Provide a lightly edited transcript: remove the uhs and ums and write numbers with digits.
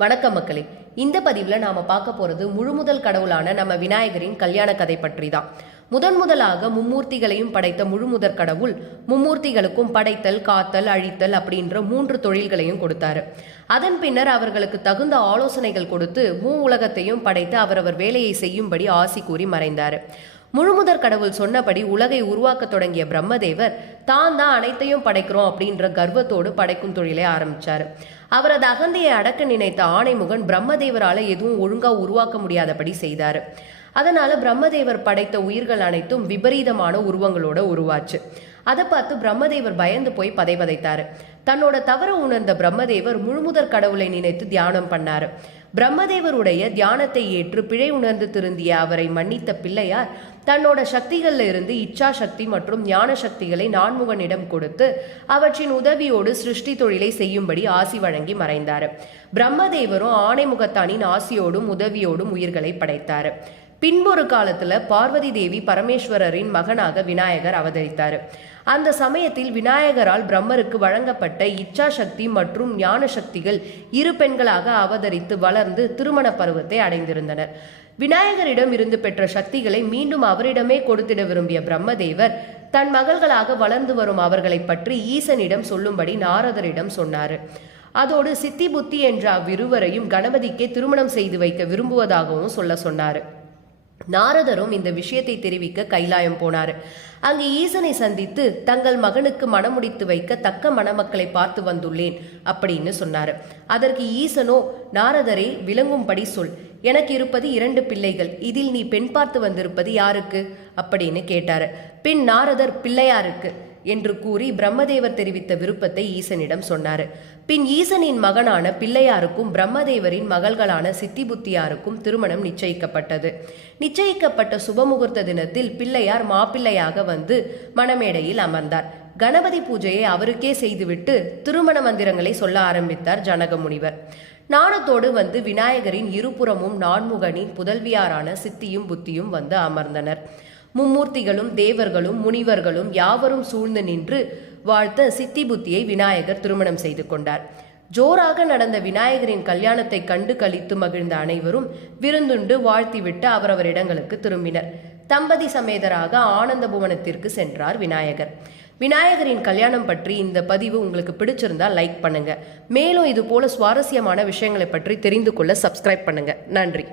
வணக்கம் மக்களே. இந்த பதிவில் நாம் பார்க்க போகிறது முழுமுதல் கடவுளான நம்ம விநாயகரின் கல்யாண கதை பற்றி தான். முதலாக மும்மூர்த்திகளையும் படைத்த முழுமுதற் கடவுள் மும்மூர்த்திகளுக்கும் படைத்தல், காத்தல், அழித்தல் அப்படின்ற 3 தொழில்களையும் கொடுத்தாரு. அதன் பின்னர் அவர்களுக்கு தகுந்த ஆலோசனைகள் கொடுத்து உலகத்தையும் படைத்து அவரவர் வேலையை செய்யும்படி ஆசி கூறி மறைந்தார். முழுமுதற் கடவுள் சொன்னபடி உலகை உருவாக்க தொடங்கிய பிரம்மதேவர் தான் அனைத்தையும் படைக்கிறோம் அப்படின்ற கர்வத்தோடு படைக்கும் தொழிலை ஆரம்பிச்சார். அவரது அகந்தையை அடக்க நினைத்த ஆணைமுகன் பிரம்மதேவரால எதுவும் ஒழுங்கா உருவாக்க முடியாதபடி செய்தார். அதனால பிரம்மதேவர் படைத்த உயிர்கள் அனைத்தும் விபரீதமான உருவங்களோட உருவாச்சு. அதை பார்த்து பிரம்மதேவர் பயந்து போய் பதைபதைத்தாரு. தன்னோட தவற உணர்ந்த பிரம்மதேவர் முழுமுதற் கடவுளை நினைத்து தியானம் பண்ணாரு. பிரம்மதேவருடைய தியானத்தை ஏற்று பிழை உணர்ந்து திருந்திய அவரை மன்னித்த பிள்ளையார் தன்னோட சக்திகள்ல இருந்து இச்சா சக்தி மற்றும் ஞான சக்திகளை நான்முகனிடம் கொடுத்து அவற்றின் உதவியோடு சிருஷ்டி தொழிலை செய்யும்படி ஆசி வழங்கி மறைந்தார். பிரம்மதேவரும் ஆணைமுகத்தானின் ஆசியோடும் உதவியோடும் உயிர்களை படைத்தார். பின்பொரு காலத்துல பார்வதி தேவி பரமேஸ்வரரின் மகனாக விநாயகர் அவதரித்தார். அந்த சமயத்தில் விநாயகரால் பிரம்மருக்கு வழங்கப்பட்ட இச்சா சக்தி மற்றும் ஞான சக்திகள் 2 பெண்களாக அவதரித்து வளர்ந்து திருமண பருவத்தை அடைந்திருந்தனர். விநாயகரிடம் இருந்து பெற்ற சக்திகளை மீண்டும் அவரிடமே கொடுத்திட விரும்பிய பிரம்மதேவர் தன் மகள்களாக வளர்ந்து வரும் அவர்களை பற்றி ஈசனிடம் சொல்லும்படி நாரதரிடம் சொன்னார். அதோடு சித்தி புத்தி என்ற அவ்விருவரையும் கணபதிக்கே திருமணம் செய்து வைக்க விரும்புவதாகவும் சொன்னார். நாரதரும் இந்த விஷயத்தை தெரிவிக்க கைலாயம் போனார். அங்கு ஈசனை சந்தித்து தங்கள் மகனுக்கு மணமுடித்து வைக்க தக்க மணமக்களை பார்த்து வந்துள்ளேன் அப்படின்னு சொன்னார். அதற்கு ஈசனோ, நாரதரே, விளங்கும்படி சொல், எனக்கு இருப்பது 2 பிள்ளைகள், இதில் நீ பெண் பார்த்து வந்திருப்பது யாருக்கு அப்படின்னு கேட்டாரு. பின் நாரதர் பிள்ளையாருக்கு என்று கூறி பிரம்மதேவர் தெரிவித்த விருப்பத்தை ஈசனிடம் சொன்னார். பின் ஈசனின் மகனான பிள்ளையாருக்கும் பிரம்மதேவரின் மகள்களான சித்தி புத்தியாருக்கும் திருமணம் நிச்சயிக்கப்பட்டது. நிச்சயிக்கப்பட்ட சுபமுகூர்த்த தினத்தில் பிள்ளையார் மாப்பிள்ளையாக வந்து மணமேடையில் அமர்ந்தார். கணபதி பூஜையை அவருக்கே செய்துவிட்டு திருமண மந்திரங்களை சொல்ல ஆரம்பித்தார் ஜனக முனிவர். நாணத்தோடு வந்து விநாயகரின் இருபுறமும் நான்முகனின் புதல்வியாரான சித்தியும் புத்தியும் வந்து அமர்ந்தனர். மும்மூர்த்திகளும் தேவர்களும் முனிவர்களும் யாவரும் சூழ்ந்து நின்று வாழ்த்த சித்தி புத்தியை விநாயகர் திருமணம் செய்து கொண்டார். ஜோராக நடந்த விநாயகரின் கல்யாணத்தை கண்டு கழித்து மகிழ்ந்த அனைவரும் விருந்துண்டு வாழ்த்திவிட்டு அவரவர் இடங்களுக்கு திரும்பினர். தம்பதி சமேதராக ஆனந்த புவனத்திற்கு சென்றார் விநாயகர். விநாயகரின் கல்யாணம் பற்றி இந்த பதிவு உங்களுக்கு பிடிச்சிருந்தா லைக் பண்ணுங்க. மேலும் இது போல சுவாரஸ்யமான விஷயங்களை பற்றி தெரிந்து கொள்ள சப்ஸ்கிரைப் பண்ணுங்க. நன்றி.